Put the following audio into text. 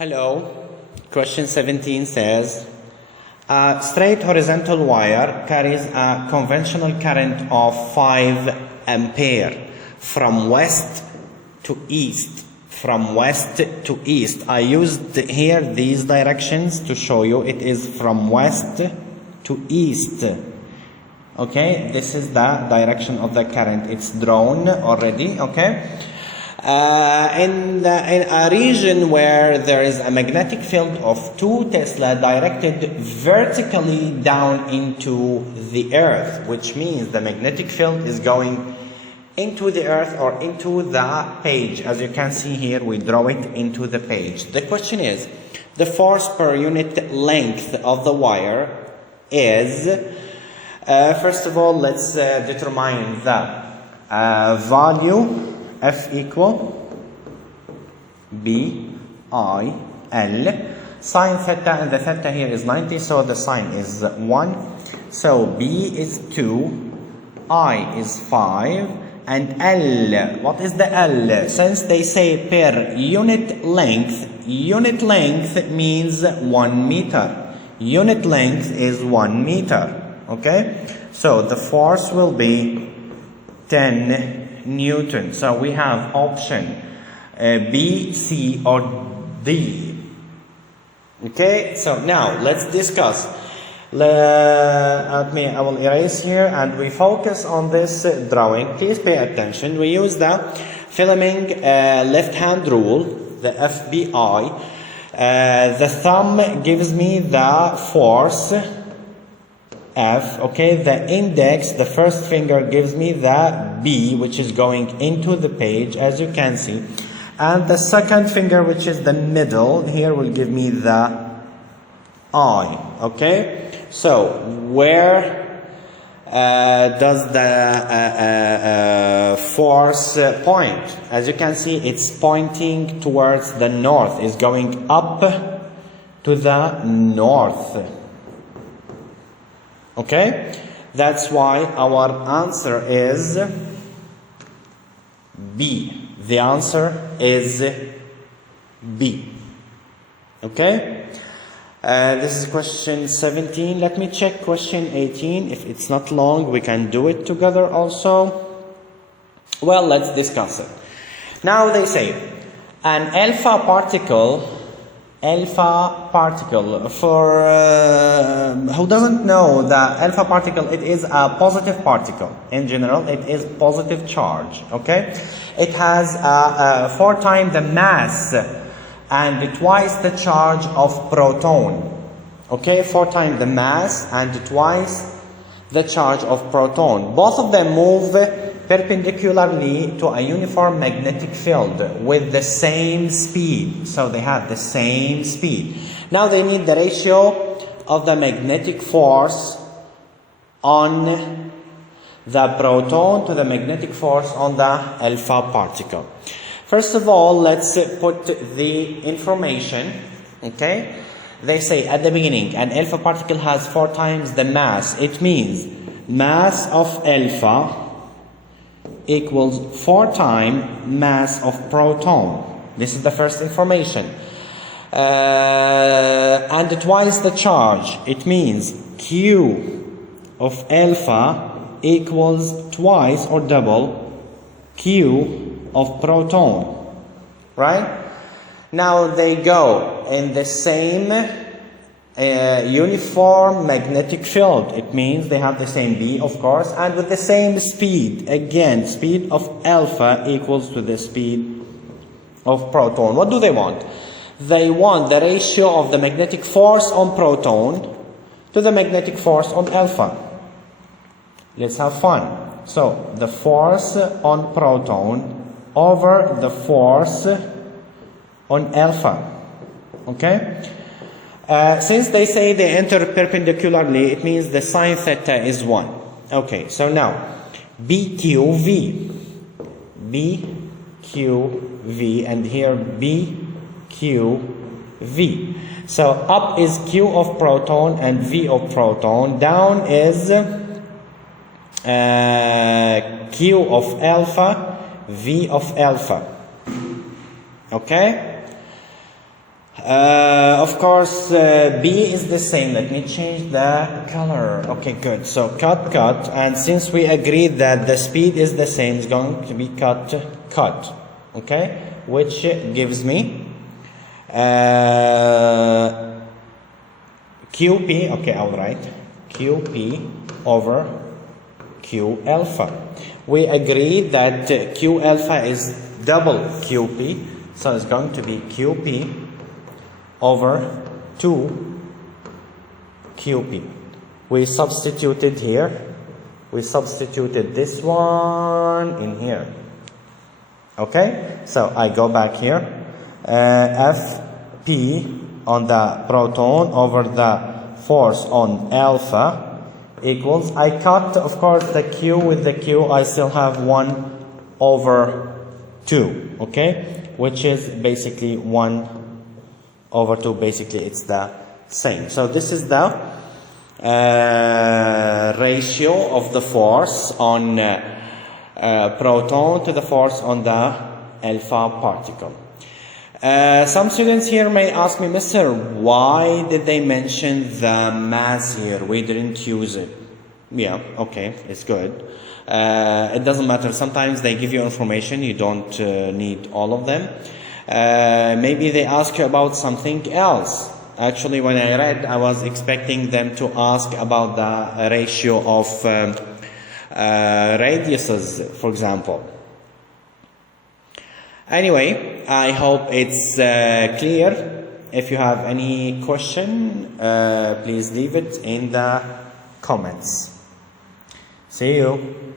Hello. Question 17 says, a straight horizontal wire carries a conventional current of 5 ampere from west to east. From west to east. I used here these directions to show you it is from west to east. Okay, this is the direction of the current. It's drawn already. Okay. In a region where there is a magnetic field of 2 Tesla directed vertically down into the earth, which means the magnetic field is going into the earth or into the page. As you can see here, we draw it into the page. The question is, the force per unit length of the wire is, first of all, let's determine the value. F equal B I L. Sine theta, and the theta here is 90, so the sine is 1. So B is 2, I is 5, and L. What is the L? Since they say per unit length means 1 meter. Unit length is 1 meter. Okay? So the force will be 10 Newton. So we have option B, C, or D. Okay, so now let's discuss. I will erase here and we focus on this drawing. Please pay attention. We use the Fleming left hand rule, the FBI. The thumb gives me the force F, okay, the index, the first finger gives me the B, which is going into the page, as you can see, and the second finger, which is the middle, here will give me the I, okay. So where does the force point? As you can see, it's pointing towards the north, it's going up to the north. Okay, that's why our answer is B. The answer is B. Okay, this is question 17. Let me check question 18. If it's not long, we can do it together also. Well, let's discuss it. Now they say an alpha particle, for who doesn't know, the alpha particle, it is a positive particle. In general, it is positive charge. Okay, it has 4 times the mass and twice the charge of proton. Okay, 4 times the mass and twice the charge of proton. Both of them move perpendicularly to a uniform magnetic field with the same speed. So they have the same speed. Now they need the ratio of the magnetic force on the proton to the magnetic force on the alpha particle. First of all, let's put the information. Okay, they say at the beginning an alpha particle has 4 times the mass. It means mass of alpha equals 4 times mass of proton. This is the first information. And twice the charge. It means Q of alpha equals twice or double Q of proton. Right? Now they go in the same uniform magnetic field. It means they have the same B, of course, and with the same speed. Again, speed of alpha equals to the speed of proton. What do they want? They want the ratio of the magnetic force on proton to the magnetic force on alpha. Let's have fun. So the force on proton over the force on alpha. Okay? Since they say they enter perpendicularly, it means the sine theta is 1. Okay, so now BQV, BQV, and here BQV. So up is Q of proton and V of proton. Down is Q of alpha, V of alpha. Okay? Of course, B is the same. Let me change the color. Okay, good. So cut, and since we agreed that the speed is the same, it's going to be cut. Okay, which gives me QP. Okay, I'll write QP over Q alpha. We agreed that Q alpha is double QP, so it's going to be QP over 2 QP. We substituted here. We substituted this one in here. Okay, so I go back here. Fp on the proton over the force on alpha equals, I cut of course the Q with the Q, I still have 1 over 2, okay, which is basically 1 over 2, basically it's the same. So this is the ratio of the force on proton to the force on the alpha particle. Some students here may ask me, Mr., why did they mention the mass here? We didn't use it. Yeah, okay, it's good. It doesn't matter. Sometimes they give you information, you don't need all of them. Maybe they ask you about something else. Actually, when I read, I was expecting them to ask about the ratio of radiuses, for example. Anyway, I hope it's clear. If you have any question, please leave it in the comments. See you.